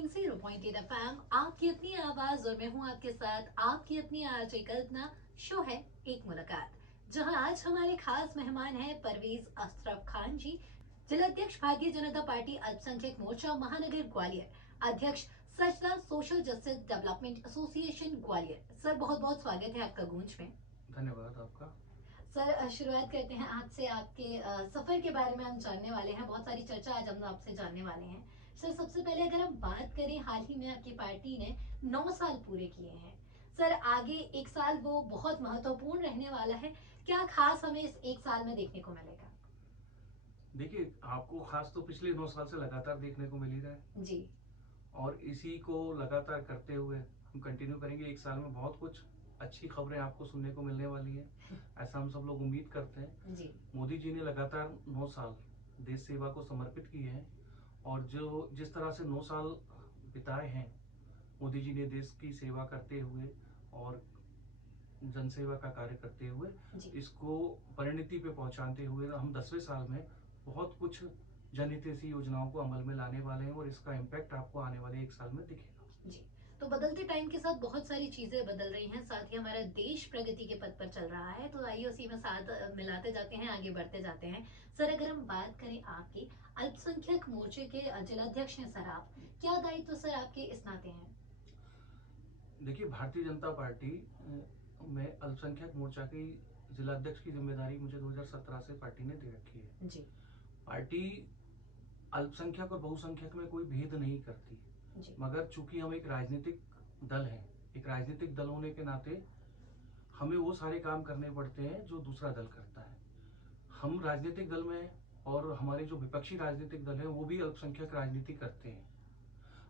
90.8 FM, आपकी अपनी आवाज और मैं हूं आपके साथ आपकी अपनी आरजे कल्पना। शो है एक मुलाकात, जहां आज हमारे खास मेहमान हैं परवेज अशरफ खान जी, जिलाध्यक्ष भारतीय जनता पार्टी अल्पसंख्यक मोर्चा महानगर ग्वालियर, अध्यक्ष सचना social justice development association Gwalior. Sir, बहुत बहुत स्वागत है आपका गूंज में। धन्यवाद आपका। सर, शुरुआत करते हैं आपसे। आपके सफर के बारे में हम जानने वाले हैं, बहुत सारी चर्चा आज हम आपसे जानने वाले हैं। सर, सबसे पहले अगर हम बात करें, हाल ही में आपकी पार्टी ने 9 साल पूरे किए हैं। सर, आगे एक साल वो बहुत महत्वपूर्ण रहने वाला है, क्या खास हमें इस एक साल में देखने को मिलेगा? देखिए, आपको खास तो पिछले 9 साल से लगातार देखने को मिल ही रहा है जी। और इसी को लगातार करते हुए हम कंटिन्यू करेंगे। एक साल में बहुत कुछ अच्छी खबरें आपको सुनने को मिलने वाली हैं, ऐसा हम सब लोग उम्मीद करते हैं। जी। मोदी जी ने लगातार 9 साल देश सेवा को समर्पित किए हैं और जो जिस तरह से 9 साल बिताए हैं मोदी जी ने देश की सेवा करते हुए और जनसेवा का कार्य करते हुए, इसको परिणति पे पहुंचाते हुए हम 10वें साल में बहुत कुछ जनहितैषी योजनाओं को अमल में लाने वाले हैं और इसका इम्पैक्ट आपको आने वाले एक साल में दिखेगा। जी। तो बदलते टाइम के साथ बहुत सारी चीजें बदल रही हैं, साथ ही हमारा देश प्रगति के पथ पर चल रहा है, तो आइए उसी में साथ मिलाते जाते हैं, आगे बढ़ते जाते हैं। सर, अगर हम बात करें आपकी अल्पसंख्यक मोर्चे के जिलाध्यक्ष हैं सर, आप क्या दायित्व सर आपके इस नाते हैं? देखिए, भारतीय जनता पार्टी में अल्पसंख्यक मोर्चा की जिलाध्यक्ष की जिम्मेदारी मुझे 2017 से पार्टी ने दे रखी है। जी। पार्टी अल्पसंख्यक और बहुसंख्यक में कोई भेद नहीं करती, मगर चूंकि हम एक राजनीतिक दल हैं, एक राजनीतिक दल होने के नाते हमें वो सारे काम करने पड़ते हैं जो दूसरा दल करता है। हम राजनीतिक दल में और हमारे जो विपक्षी राजनीतिक दल हैं वो भी अल्पसंख्यक राजनीति करते हैं।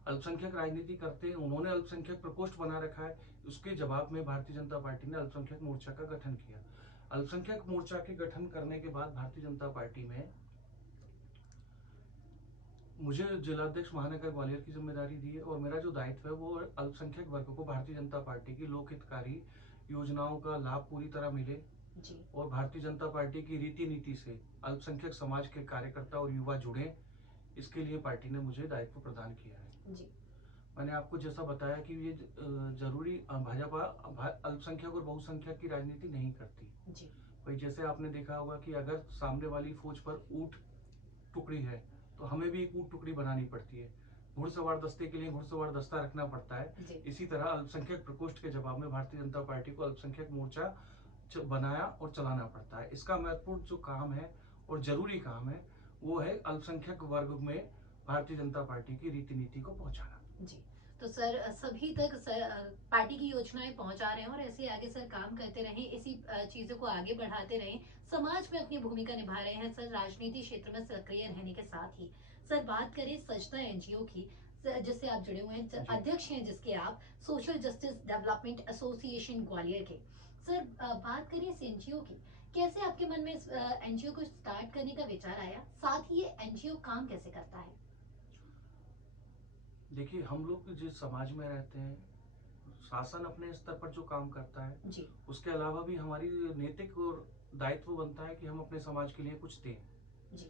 अल्पसंख्यक राजनीति करते हैं, उन्होंने अल्पसंख्यक प्रकोष्ठ बना रखा है। उसके जवाब में भारतीय जनता पार्टी ने अल्पसंख्यक मोर्चा का गठन किया। अल्पसंख्यक मोर्चा के गठन करने के बाद भारतीय जनता पार्टी में मुझे जिलाध्यक्ष महानगर ग्वालियर की जिम्मेदारी दी है और मेरा जो दायित्व है वो अल्पसंख्यक वर्ग को भारतीय जनता पार्टी की लोकहितकारी योजनाओं का लाभ पूरी तरह मिले जी। और भारतीय जनता पार्टी की रीति नीति से अल्पसंख्यक समाज के कार्यकर्ता और युवा जुड़े, इसके लिए पार्टी ने मुझे दायित्व प्रदान किया है। जी। मैंने आपको जैसा बताया कि ये जरूरी भाजपा अल्पसंख्यक और बहुसंख्यक की राजनीति नहीं करती जी। भाई, जैसे आपने देखा होगा कि अगर सामने वाली फौज पर ऊंट टुकड़ी है तो हमें भी एक ऊंट टुकड़ी बनानी पड़ती है। घुड़सवार दस्ते के लिए घुड़सवार दस्ता रखना पड़ता है। इसी तरह अल्पसंख्यक प्रकोष्ठ के जवाब में भारतीय जनता पार्टी को अल्पसंख्यक मोर्चा बनाया और चलाना पड़ता है। इसका महत्वपूर्ण जो काम है और जरूरी काम है वो है अल्पसंख्यक वर्ग में भारतीय जनता पार्टी की रीति नीति को पहुंचाना। जी। तो सर, सभी तक सर पार्टी की योजनाएं पहुंचा रहे हैं और ऐसे आगे सर काम करते रहें, इसी चीजों को आगे बढ़ाते रहें, समाज में अपनी भूमिका निभा रहे हैं सर, राजनीति क्षेत्र में सक्रिय रहने के साथ ही। सर, बात करें सचना एनजीओ की, जिससे आप जुड़े हुए हैं, अध्यक्ष हैं जिसके आप, social justice development association Gwalior के। सर, बात करें इस एनजीओ की, कैसे आपके मन में इस एनजीओ को स्टार्ट करने का विचार आया, साथ ही ये एनजीओ काम कैसे करता है? देखिए, हम लोग जिस समाज में रहते हैं, शासन अपने स्तर पर जो काम करता है जी। उसके अलावा भी हमारी नैतिक और दायित्व बनता है कि हम अपने समाज के लिए कुछ दें। जी।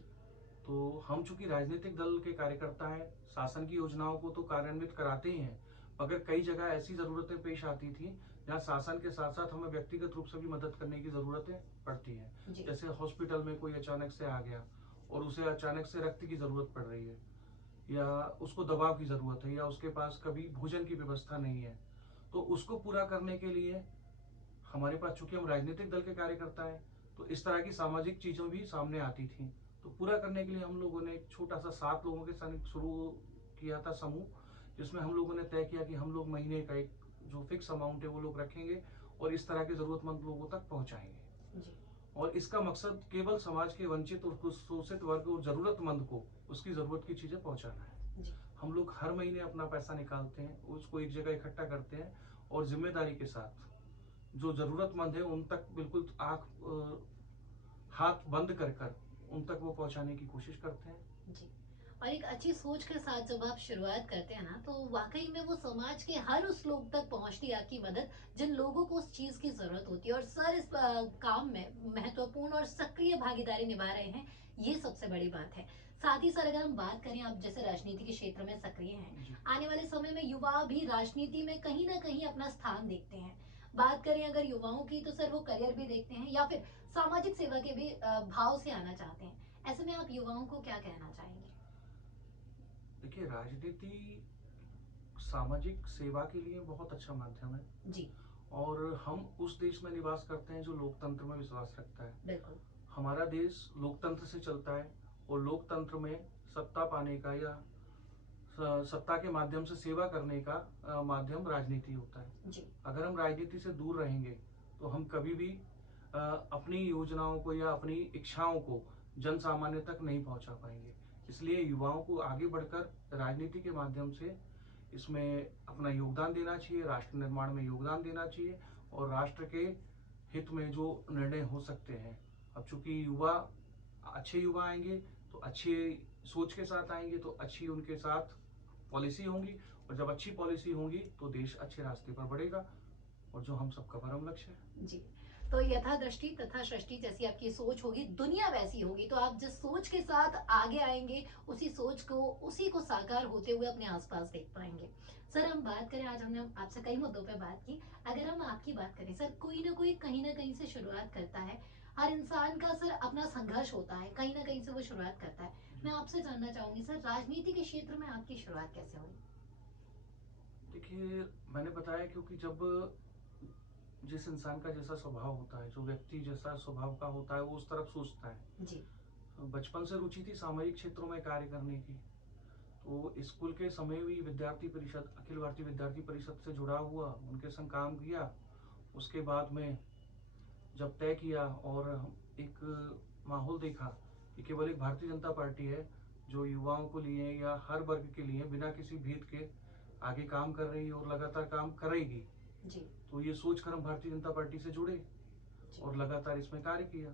तो हम चूंकि राजनीतिक दल के कार्यकर्ता हैं, शासन की योजनाओं को तो कार्यान्वित कराते ही हैं, मगर कई जगह ऐसी जरूरतें पेश आती थी जहाँ शासन के साथ साथ हमें व्यक्तिगत रूप से भी मदद करने की जरूरतें पड़ती हैं। जैसे हॉस्पिटल में कोई अचानक से आ गया और उसे अचानक से रक्त की जरूरत पड़ रही है, या उसको दवाओं की जरूरत है, या उसके पास कभी भोजन की व्यवस्था नहीं है, तो उसको पूरा करने के लिए हमारे पास, चूंकि हम राजनीतिक दल के कार्यकर्ता हैं, तो इस तरह की सामाजिक चीजों भी सामने आती थी। तो पूरा करने के लिए हम लोगों ने एक छोटा सा 7 लोगों के साथ शुरू किया था समूह, जिसमें हम लोगों ने तय किया कि हम लोग महीने का एक जो फिक्स अमाउंट है वो लोग रखेंगे और इस तरह के जरूरतमंद लोगों तक पहुंचाएंगे। और इसका मकसद केवल समाज के वंचित और शोषित वर्ग और जरूरतमंद को उसकी जरूरत की चीजें पहुंचाना है। हम लोग हर महीने अपना पैसा निकालते हैं, उसको एक जगह इकट्ठा करते हैं और जिम्मेदारी के साथ जो जरूरतमंद है उन तक बिल्कुल हाथ बंद कर उन तक वो पहुंचाने की कोशिश करते हैं। जी। और एक अच्छी सोच के साथ जब आप शुरुआत करते हैं ना, तो वाकई में वो समाज के हर उस लोग तक पहुंचती है आपकी मदद जिन लोगों को उस चीज की जरूरत होती है। और सर, इस काम में महत्वपूर्ण और सक्रिय भागीदारी निभा रहे हैं, ये सबसे बड़ी बात है। साथ ही सर अगर हम बात करें, आप जैसे राजनीति के क्षेत्र में सक्रिय हैं, जी। आने वाले समय में युवा भी राजनीति में कहीं ना कहीं अपना स्थान देखते हैं। बात करें अगर युवाओं की, तो सर वो करियर भी देखते हैं या फिर सामाजिक सेवा के भी भाव से आना चाहते हैं। ऐसे में आप युवाओं को क्या कहना चाहेंगे? देखिए, राजनीति सामाजिक सेवा के लिए बहुत अच्छा माध्यम है। जी। और हम उस देश में निवास करते हैं जो लोकतंत्र में विश्वास रखता है। बिल्कुल। हमारा देश लोकतंत्र से चलता है, और लोकतंत्र में सत्ता पाने का या सत्ता के माध्यम से सेवा करने का माध्यम राजनीति होता है। जी। अगर हम राजनीति से दूर रहेंगे तो हम कभी भी अपनी योजनाओं को या अपनी इच्छाओं को जन सामान्य तक नहीं पहुंचा पाएंगे। इसलिए युवाओं को आगे बढ़कर राजनीति के माध्यम से इसमें अपना योगदान देना चाहिए, राष्ट्र निर्माण में योगदान देना चाहिए, और राष्ट्र के हित में जो निर्णय हो सकते हैं। अब चूंकि युवा अच्छे युवा आएंगे तो अच्छी सोच के साथ आएंगे, तो अच्छी उनके साथ पॉलिसी होंगी, और जब अच्छी पॉलिसी होंगी तो देश अच्छे रास्ते पर बढ़ेगा, और जो हम सबका परम लक्ष्य है। जी। तो यथा दृष्टि तथा सृष्टि जैसी आपकी सोच होगी, दुनिया वैसी होगी। तो आप जिस सोच के साथ आगे आएंगे, उसी सोच को, उसी को साकार होते हुए अपने आसपास देख पाएंगे। सर हम बात करें, आज हमने आपसे कई मुद्दों पे बात की। अगर हम आपकी बात करें सर, कोई ना कोई कहीं ना कहीं से शुरुआत करता है। हर इंसान का सर अपना संघर्ष होता है, कहीं ना कहीं से वो शुरुआत करता है। मैं आपसे जानना चाहूंगी सर, राजनीति के क्षेत्र में आपकी शुरुआत कैसे हुई? देखिए, मैंने बताया, क्योंकि जब जिस इंसान का जैसा स्वभाव होता है, जो व्यक्ति जैसा स्वभाव का होता है, वो उस तरफ सोचता है। जी। तो बचपन से रुचि थी सामाजिक क्षेत्रों में कार्य करने की। तो स्कूल के समय भी विद्यार्थी परिषद, अखिल भारतीय विद्यार्थी परिषद से जुड़ा हुआ, उनके संग काम किया। उसके बाद में जब तय किया और एक माहौल देखा कि केवल एक भारतीय जनता पार्टी है जो युवाओं को लिए या हर वर्ग के लिए बिना किसी भेद के आगे काम कर रही है और लगातार काम करेगी, जी। तो ये सोचकर हम भारतीय जनता पार्टी से जुड़े जी। और लगातार इसमें कार्य किया।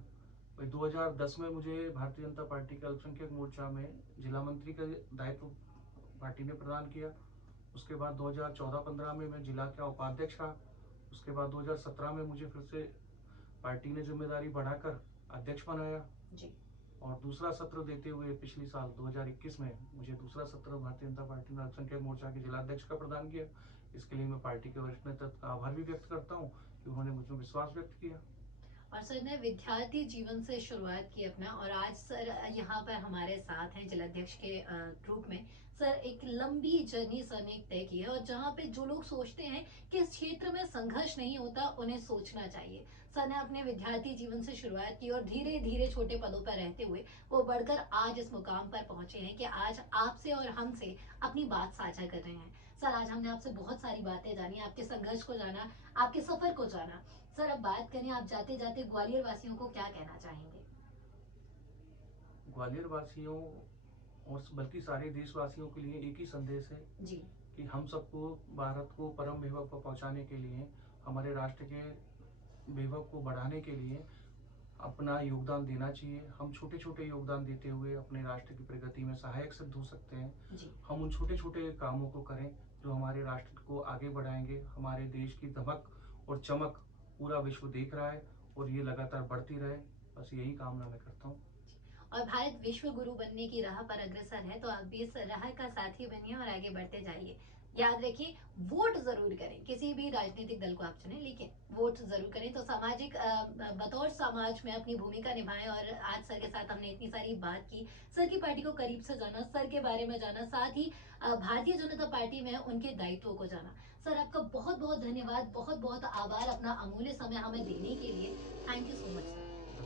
भाई 2010 में मुझे भारतीय जनता पार्टी के अल्पसंख्यक मोर्चा में जिला मंत्री का दायित्व पार्टी ने प्रदान किया। उसके बाद 2014-15 में मैं जिला का उपाध्यक्ष रहा। उसके बाद 2017 में मुझे फिर से पार्टी ने जिम्मेदारी बढ़ाकर अध्यक्ष बनाया, जी। और दूसरा सत्र देते हुए पिछली साल 2021 में मुझे दूसरा सत्र भारतीय जनता पार्टी ने अल्पसंख्यक मोर्चा के जिला अध्यक्ष का प्रदान किया। इसके लिए मैं पार्टी के वरिष्ठ नेतृत्व का आभार भी व्यक्त करता हूँ कि उन्होंने मुझ में विश्वास व्यक्त किया। और सर ने विद्यार्थी जीवन से शुरुआत की अपना, और आज सर यहाँ पर हमारे साथ हैं जिलाध्यक्ष के रूप में। सर एक लंबी जर्नी सर ने तय की है, और जहाँ पे जो लोग सोचते हैं कि इस क्षेत्र में संघर्ष नहीं होता, उन्हें सोचना चाहिए। सर ने अपने विद्यार्थी जीवन से शुरुआत की और धीरे धीरे छोटे पदों पर रहते हुए वो बढ़कर आज इस मुकाम पर पहुंचे हैं कि आज आपसे और हमसे अपनी बात साझा कर रहे हैं। सर आज हमने आपसे बहुत सारी बातें जानी, आपके संघर्ष को जाना, आपके सफर को जाना। सर अब बात करें, आप जाते जाते ग्वालियर वासियों को क्या कहना चाहेंगे? ग्वालियर वासियों और बल्कि सारे देशवासियों के लिए एक ही संदेश है जी। कि हम सबको भारत को परम वैभव पर पहुंचाने के लिए, हमारे राष्ट्र के वैभव को बढ़ाने के लिए अपना योगदान देना चाहिए। हम छोटे छोटे योगदान देते हुए अपने राष्ट्र की प्रगति में सहायक सिद्ध हो सकते हैं। जी। हम उन छोटे छोटे कामों को करें जो हमारे राष्ट्र को आगे बढ़ाएंगे। हमारे देश की धमक और चमक पूरा विश्व देख रहा है, और ये लगातार बढ़ती रहे, बस यही कामना मैं करता हूँ। और भारत विश्व गुरु बनने की राह पर अग्रसर है, तो आप भी इस राह का साथी बनिए और आगे बढ़ते जाइए। याद रखिए, वोट जरूर करें, किसी भी राजनीतिक दल को आप चुने, लेकिन वोट जरूर करें। तो सामाजिक बतौर समाज में अपनी भूमिका निभाएं। और आज सर के साथ हमने इतनी सारी बात की, सर की पार्टी को करीब से जाना, सर के बारे में जाना, साथ ही भारतीय जनता पार्टी में उनके दायित्वों को जाना। सर आपका बहुत बहुत धन्यवाद, बहुत बहुत आभार अपना अमूल्य समय हमें देने के लिए। Thank you so much sir.